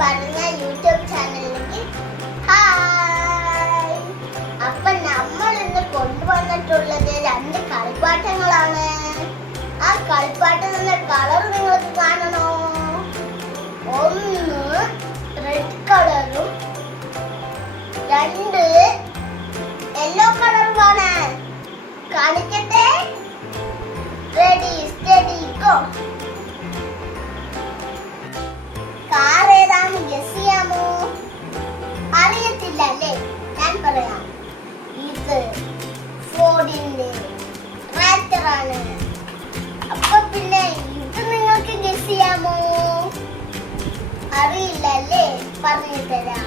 പറഞ്ഞ യൂട്യൂബ് ചാനലിലേക്ക് ഹായ്. അപ്പൊ നമ്മൾ ഇന്ന് കൊണ്ടുവന്നിട്ടുള്ളത് രണ്ട് കളിപ്പാട്ടങ്ങളാണ്. ആ കളിപ്പാട്ടത്തിന്റെ കളർ നിങ്ങൾക്ക് കാണണോ? ഒന്ന് റെഡ് കളറും രണ്ട് യെല്ലോ ആണ് കാണിക്കട്ടെ? റെഡി സ്റ്റഡി ഗോ ഇത് ഫോർഡിന്റെ ട്രാക്ടറാണ് അപ്പൊ പിന്നെ ഇത് നിങ്ങൾക്ക് ഗസ് ചെയ്യാമോ? അറിയില്ല അല്ലേ പറഞ്ഞു തരാം.